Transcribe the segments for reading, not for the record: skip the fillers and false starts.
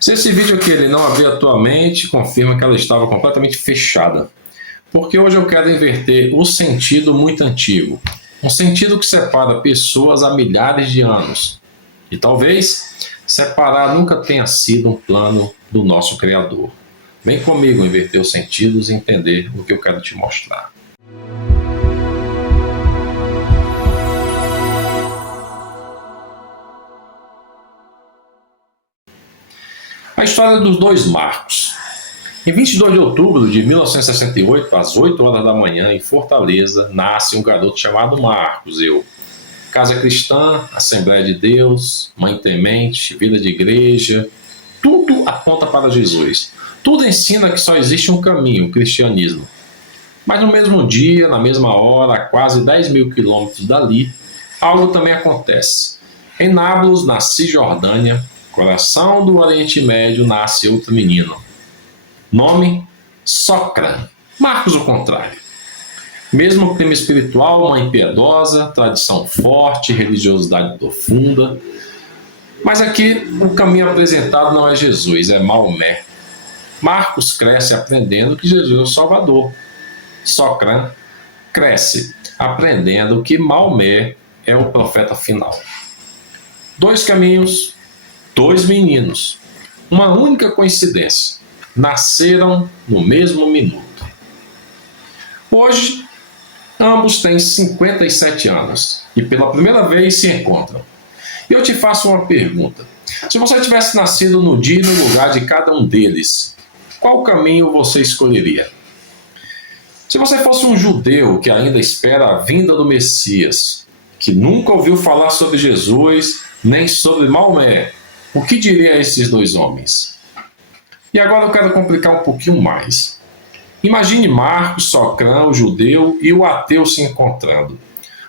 Se esse vídeo aqui ele não abrir a tua mente, confirma que ela estava completamente fechada. Porque hoje eu quero inverter o sentido muito antigo. Um sentido que separa pessoas há milhares de anos. E talvez separar nunca tenha sido um plano do nosso Criador. Vem comigo inverter os sentidos e entender o que eu quero te mostrar. A história dos dois Marcos. Em 22 de outubro de 1968, às 8 horas da manhã, em Fortaleza, nasce um garoto chamado Marcos. Casa cristã, Assembleia de Deus, mãe temente, vida de igreja, tudo aponta para Jesus. Tudo ensina que só existe um caminho, o cristianismo. Mas no mesmo dia, na mesma hora, a quase 10 mil quilômetros dali, algo também acontece. Em Nablus, na Cisjordânia, coração do Oriente Médio, nasce outro menino. Nome? Sócrates. Marcos o contrário. Mesmo clima espiritual, mãe piedosa, tradição forte, religiosidade profunda. Mas aqui o caminho apresentado não é Jesus, é Maomé. Marcos cresce aprendendo que Jesus é o Salvador. Sócrates cresce aprendendo que Maomé é o profeta final. Dois caminhos, dois meninos. Uma única coincidência. Nasceram no mesmo minuto. Hoje, ambos têm 57 anos e pela primeira vez se encontram. Eu te faço uma pergunta. Se você tivesse nascido no dia e no lugar de cada um deles, qual caminho você escolheria? Se você fosse um judeu que ainda espera a vinda do Messias, que nunca ouviu falar sobre Jesus nem sobre Maomé, o que diria a esses dois homens? E agora eu quero complicar um pouquinho mais. Imagine Marcos, Sócrates, o judeu, e o ateu se encontrando.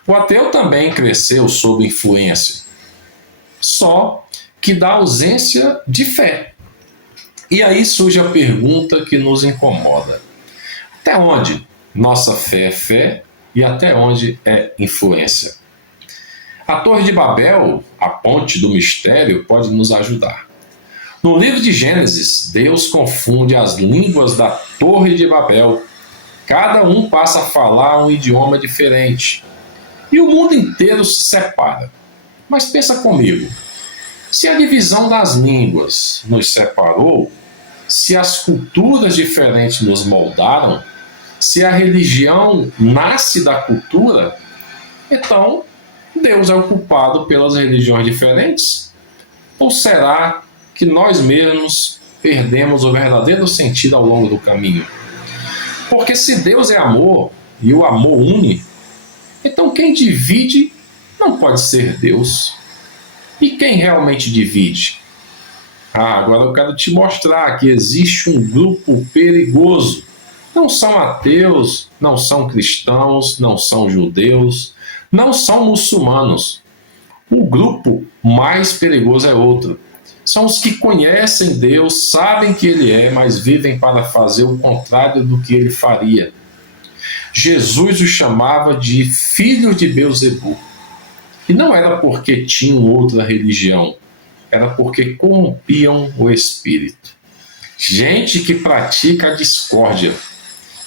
O ateu também cresceu sob influência, só que da ausência de fé. E aí surge a pergunta que nos incomoda. Até onde nossa fé é fé e até onde é influência? A Torre de Babel, a ponte do mistério, pode nos ajudar. No livro de Gênesis, Deus confunde as línguas da Torre de Babel. Cada um passa a falar um idioma diferente. E o mundo inteiro se separa. Mas pensa comigo, se a divisão das línguas nos separou, se as culturas diferentes nos moldaram, se a religião nasce da cultura, então Deus é o culpado pelas religiões diferentes? Ou será que nós mesmos perdemos o verdadeiro sentido ao longo do caminho? Porque se Deus é amor e o amor une, então quem divide não pode ser Deus. E quem realmente divide? Agora eu quero te mostrar que existe um grupo perigoso. Não são ateus, não são cristãos, não são judeus, não são muçulmanos. O grupo mais perigoso é outro. São os que conhecem Deus, sabem que Ele é, mas vivem para fazer o contrário do que Ele faria. Jesus os chamava de filhos de Beelzebul. E não era porque tinham outra religião, era porque corrompiam o espírito. Gente que pratica a discórdia,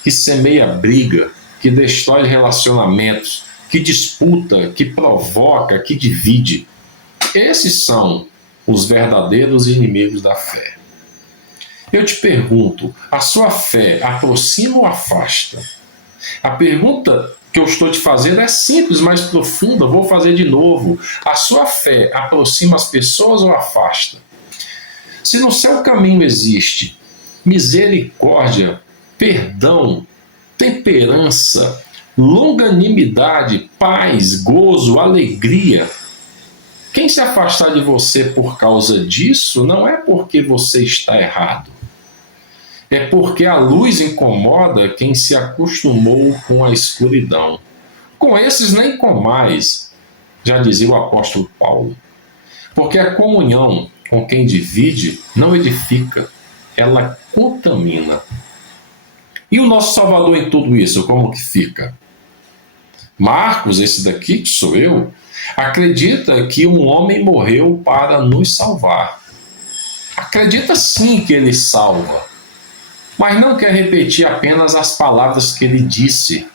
que semeia briga, que destrói relacionamentos, que disputa, que provoca, que divide. Esses são os verdadeiros inimigos da fé. Eu te pergunto, a sua fé aproxima ou afasta? A pergunta que eu estou te fazendo é simples, mas profunda. Vou fazer de novo. A sua fé aproxima as pessoas ou afasta? Se no seu caminho existe misericórdia, perdão, temperança, longanimidade, paz, gozo, alegria, quem se afastar de você por causa disso não é porque você está errado. É porque a luz incomoda quem se acostumou com a escuridão. Com esses nem com mais, já dizia o apóstolo Paulo. Porque a comunhão com quem divide não edifica, ela contamina. E o nosso Salvador em tudo isso, como que fica? Marcos, esse daqui que sou eu, acredita que um homem morreu para nos salvar. acredita sim que ele salva, mas não quer repetir apenas as palavras que ele disse,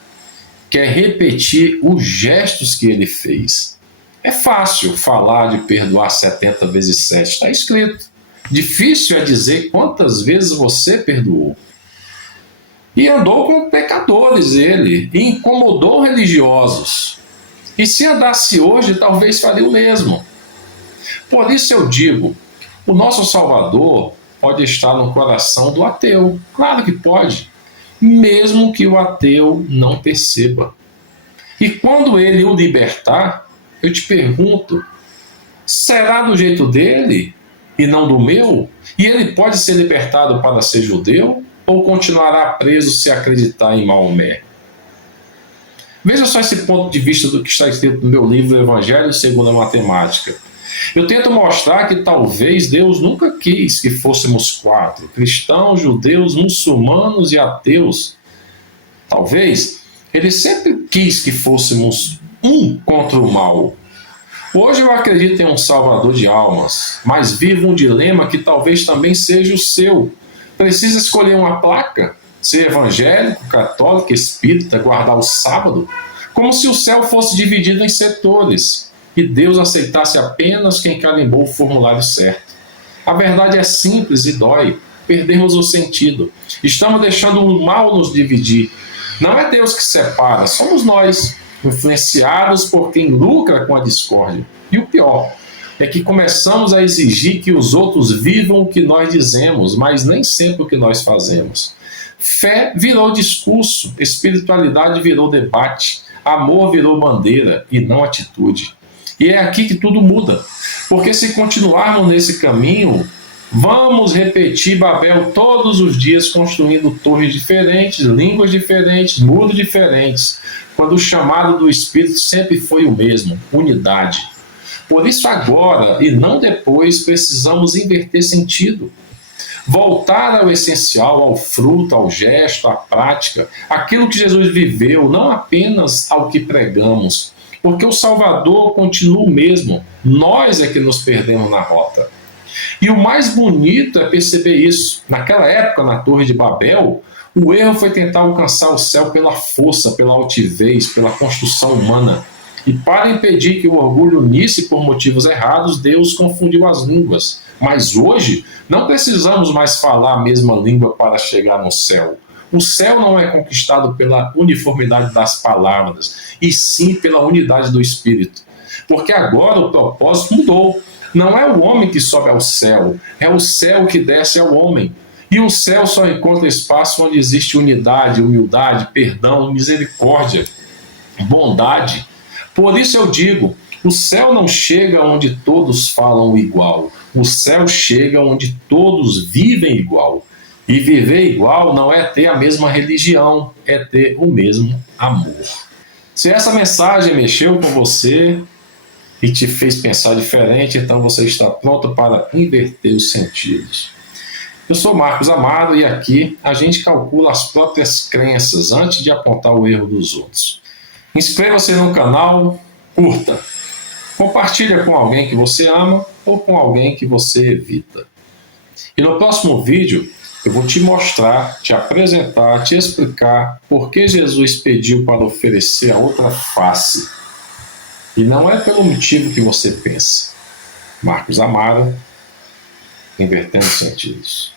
quer repetir os gestos que ele fez. É fácil falar de perdoar 70 vezes 7, está escrito. Difícil é dizer quantas vezes você perdoou. E andou com pecadores ele, e incomodou religiosos. E se andasse hoje, talvez faria o mesmo. Por isso eu digo, o nosso Salvador pode estar no coração do ateu. Claro que pode, mesmo que o ateu não perceba. E quando ele o libertar, eu te pergunto, será do jeito dele e não do meu? E ele pode ser libertado para ser judeu ou continuará preso se acreditar em Maomé? Veja só esse ponto de vista do que está escrito no meu livro Evangelho segundo a Matemática. Eu tento mostrar que talvez Deus nunca quis que fôssemos 4, cristãos, judeus, muçulmanos e ateus. Talvez ele sempre quis que fôssemos um contra o mal. Hoje eu acredito em um salvador de almas, mas vivo um dilema que talvez também seja o seu. Precisa escolher uma placa? Ser evangélico, católico, espírita, guardar o sábado? Como se o céu fosse dividido em setores e Deus aceitasse apenas quem carimbou o formulário certo. A verdade é simples e dói. Perdemos o sentido. Estamos deixando o mal nos dividir. Não é Deus que separa, somos nós, influenciados por quem lucra com a discórdia. E o pior é que começamos a exigir que os outros vivam o que nós dizemos, mas nem sempre o que nós fazemos. Fé virou discurso, espiritualidade virou debate, amor virou bandeira e não atitude. E é aqui que tudo muda, porque se continuarmos nesse caminho, vamos repetir Babel todos os dias, construindo torres diferentes, línguas diferentes, muros diferentes, quando o chamado do Espírito sempre foi o mesmo, unidade. Por isso agora, e não depois, precisamos inverter sentido. Voltar ao essencial, ao fruto, ao gesto, à prática, aquilo que Jesus viveu, não apenas ao que pregamos, porque o Salvador continua o mesmo, nós é que nos perdemos na rota. E o mais bonito é perceber isso. Naquela época, na Torre de Babel, o erro foi tentar alcançar o céu pela força, pela altivez, pela construção humana. E para impedir que o orgulho unisse por motivos errados, Deus confundiu as línguas. Mas hoje, não precisamos mais falar a mesma língua para chegar no céu. O céu não é conquistado pela uniformidade das palavras, e sim pela unidade do Espírito. Porque agora o propósito mudou. Não é o homem que sobe ao céu, é o céu que desce ao homem. E o céu só encontra espaço onde existe unidade, humildade, perdão, misericórdia, bondade. Por isso eu digo, o céu não chega onde todos falam igual. O céu chega onde todos vivem igual. E viver igual não é ter a mesma religião, é ter o mesmo amor. Se essa mensagem mexeu com você e te fez pensar diferente, então você está pronto para inverter os sentidos. Eu sou Marcos Amaro e aqui a gente calcula as próprias crenças antes de apontar o erro dos outros. Inscreva-se no canal, curta, compartilha com alguém que você ama ou com alguém que você evita. E no próximo vídeo eu vou te mostrar, te apresentar, te explicar por que Jesus pediu para oferecer a outra face. E não é pelo motivo que você pensa. Marcos Amaro, invertendo sentidos.